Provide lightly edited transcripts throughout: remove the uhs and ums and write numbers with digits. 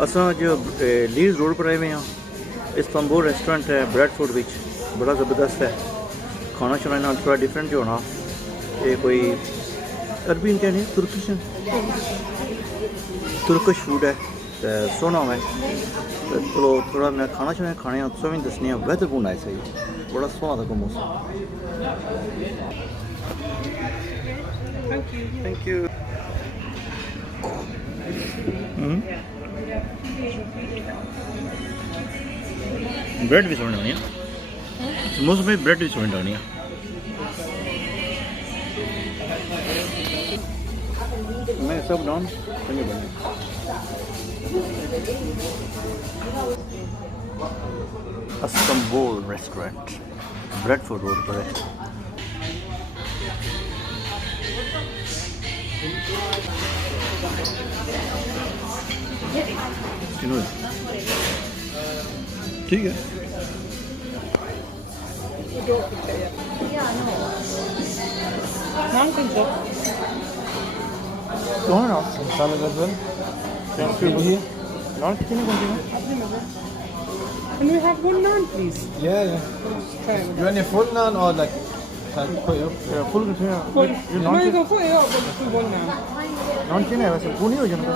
असां जो lease road पर आए हुए हैं। इस्तांबुल रेस्टोरेंट है ब्रेडफोर्ड विच, बड़ा ज़बरदस्त है। खाना शाना ना थोड़ा डिफरेंट जो होना, ये कोई अरबी क्या नहीं, तुर्किश फूड है तो सोना है। तो चलो थोड़ा मैं खाना शाना खाने तुसें भी दसने बेहतरपूर्ण है सही, बड़ा सोना था मौसम। Thank you. ब्रेड भी सोने होनी है, समोसे में ब्रेड भी सोने होनी है। मैं सब नॉन नहीं बने। इस्तांबुल रेस्टोरेंट ब्रेडफोर्ड रोड पर है। ठीक है। Non penso. कौन है Salad as well. Can you here? Non कितने कौन सी? Can we have one naan, please? Yeah, yeah. Try it. You want a full naan or like put up? Full कितने? Full. ये No, you go for it. But do one naan. Non कितने है वैसे? पूरी हो जाएगा।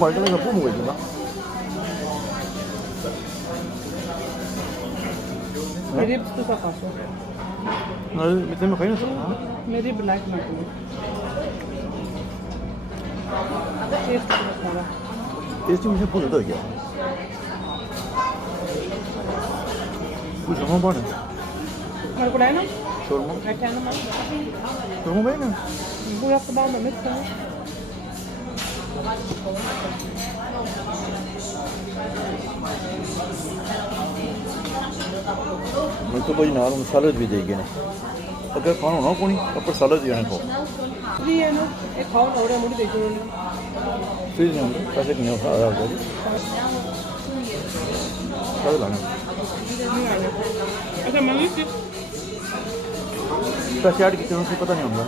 पलट लगा पूरी हो जाएगा। मेरे ribs तो सब खासो. नहीं इतने में खाई ना सब। मेरे black naan. Taste तो सारा. टेस्ट मुझे पूरा तो गया। कुछ हम बने। मेरे को लाना? शोरमा। मैं क्या ना? शोरमा बने ना? पूरा कबाब में मिक्स है. मैं तो भाई नाल सलाद भी देगी ना। अगर खाना ना कोनी ऊपर सलाद भी आने को। फ्री है ना? एक खाओ और मुझे देखो ना. फ्री नहीं पैसे नहीं हो रहा है। क्या लाना? अच्छा मंगी थी. पैसे ऐड कितने से पता नहीं होगा।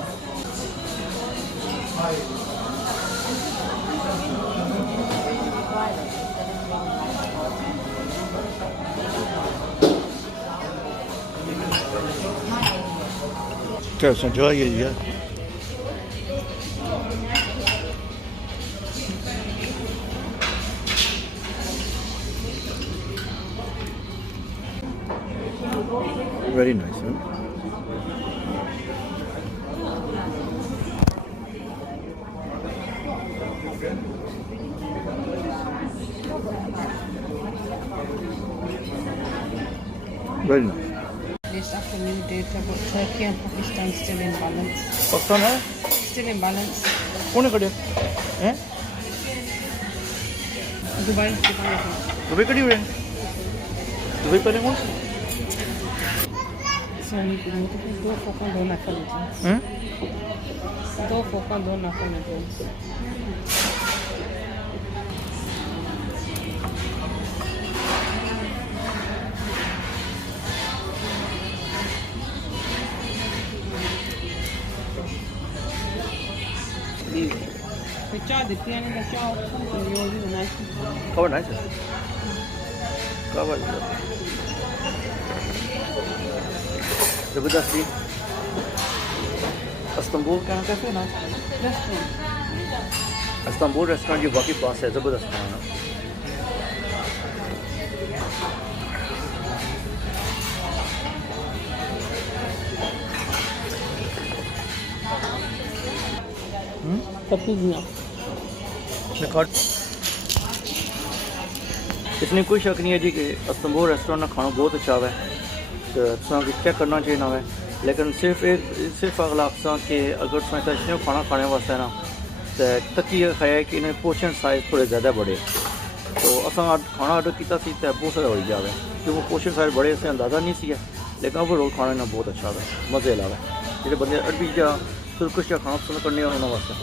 क्या समझा ये यार? Very nice, huh? Very nice. This afternoon data about Turkey and Pakistan still in balance. Pakistan है? Still in balance. कौन कड़े? हैं? Dubai. दुबई कड़ी हुए? दुबई पहले कौन सी? Sono due fuoco da una famiglia. हैं? Due fuoco da una famiglia. Ciao, di piani da ciao. Io di non è. Cover nice है। Cover ज़बरदस्ती। इस्तांबुल का कैफे ना? Restaurant. इस्तांबुल रेस्टोरेंट ये वाकई पास है, ज़बरदस्त खाना। Capugna. इसमें कोई शक नहीं है जी कि इस्तांबुल रेस्टोरेंट का खाना बहुत अच्छा है। तो चेक करना चाहिए ना है, लेकिन सिर्फ अगला अफसा कि अगर तुम खाना खाने वास्ते ना तो तकी खाया कि इन्हें पोर्शन साइज थोड़े ज़्यादा बड़े। तो असा खाना ऑर्डर किया तो बहुत सारा हो जाए, क्योंकि पोर्शन साइज बड़े से अंदाज़ा नहीं सी है, लेकिन ओवरऑल खाना ना बहुत अच्छा है, मज़े ला है। जो बंदे अरबी या तुर्किश या खाना पसंद करने वास्ते